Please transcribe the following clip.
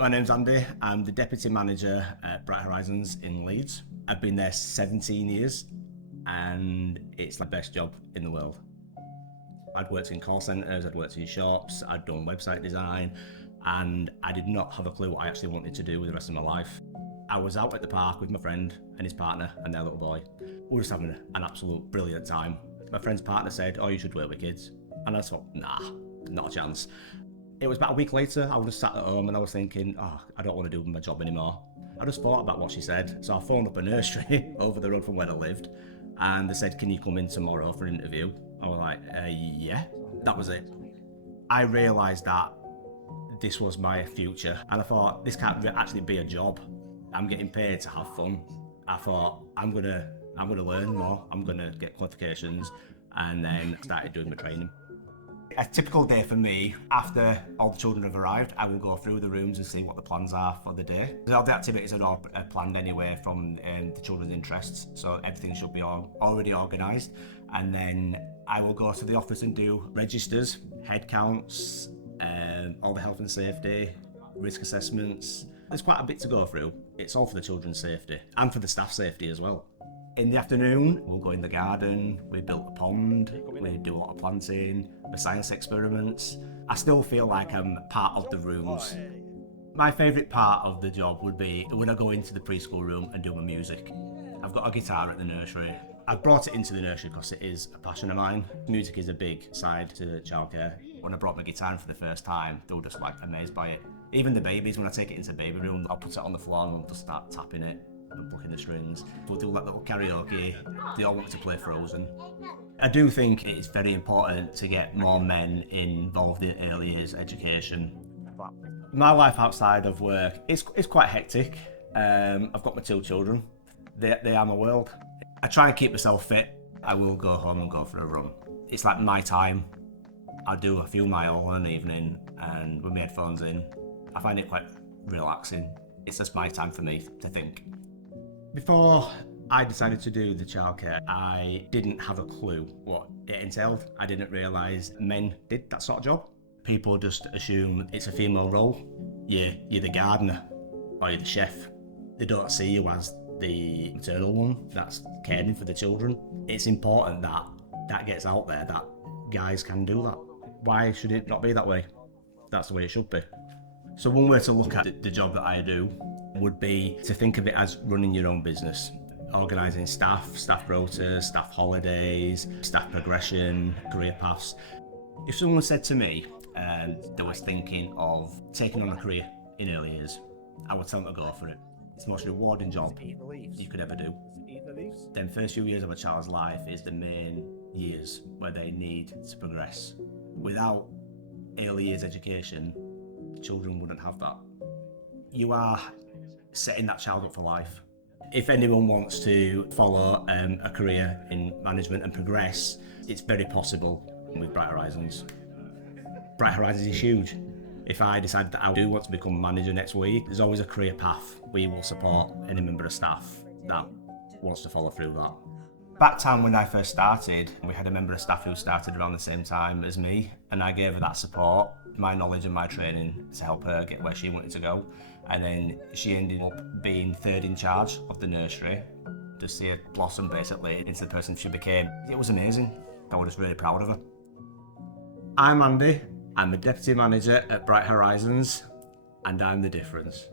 My name's Andy. I'm the Deputy Manager at Bright Horizons in Leeds. I've been there 17 years and it's the best job in the world. I'd worked in call centres, I'd worked in shops, I'd done website design, and I did not have a clue what I actually wanted to do with the rest of my life. I was out at the park with my friend and his partner and their little boy. We were just having an absolute brilliant time. My friend's partner said, "Oh, you should work with kids." And I thought, nah, not a chance. It was about a week later, I was just sat at home and I was thinking, I don't want to do my job anymore. I just thought about what she said. So I phoned up a nursery over the road from where I lived and they said, "Can you come in tomorrow for an interview?" I was like, yeah, that was it. I realised that this was my future and I thought, this can't actually be a job. I'm getting paid to have fun. I thought, I'm gonna learn more, I'm gonna get qualifications, and then started doing my training. A typical day for me, after all the children have arrived, I will go through the rooms and see what the plans are for the day. All the activities are all planned anyway from the children's interests, so everything should be already organised. And then I will go to the office and do registers, head counts, all the health and safety, risk assessments. There's quite a bit to go through. It's all for the children's safety and for the staff safety as well. In the afternoon, we'll go in the garden, we built a pond, we do a lot of planting, the science experiments. I still feel like I'm part of the rooms. My favourite part of the job would be when I go into the preschool room and do my music. I've got a guitar at the nursery. I've brought it into the nursery because it is a passion of mine. Music is a big side to childcare. When I brought my guitar in for the first time, they were just like amazed by it. Even the babies, when I take it into the baby room, I'll put it on the floor and we'll just start tapping it and plucking the strings. We'll do that little karaoke. They all want to play Frozen. I do think it's very important to get more men involved in early years education. My life outside of work is quite hectic. I've got my 2 children. They are my world. I try and keep myself fit. I will go home and go for a run. It's like my time. I do a few miles in an evening and with my headphones in. I find it quite relaxing. It's just my time for me to think. Before I decided to do the childcare, I didn't have a clue what it entailed. I didn't realise men did that sort of job. People just assume it's a female role. You're the gardener or you're the chef. They don't see you as the maternal one that's caring for the children. It's important that that gets out there, that guys can do that. Why should it not be that way? That's the way it should be. So one way to look at the job that I do would be to think of it as running your own business, organising staff rotas, staff holidays, staff progression, career paths. If someone said to me they was thinking of taking on a career in early years, I would tell them to go for it. It's the most rewarding job you could ever do. Then first few years of a child's life is the main years where they need to progress. Without early years education, children wouldn't have that. You are setting that child up for life. If anyone wants to follow a career in management and progress, it's very possible with Bright Horizons. Bright Horizons is huge. If I decide that I do want to become a manager next week, there's always a career path. We will support any member of staff that wants to follow through that. Back time when I first started, we had a member of staff who started around the same time as me, and I gave her that support, my knowledge and my training to help her get where she wanted to go. And then she ended up being 3rd in charge of the nursery, to see her blossom basically into the person she became. It was amazing. I was just really proud of her. I'm Andy. I'm the Deputy Manager at Bright Horizons, and I'm the difference.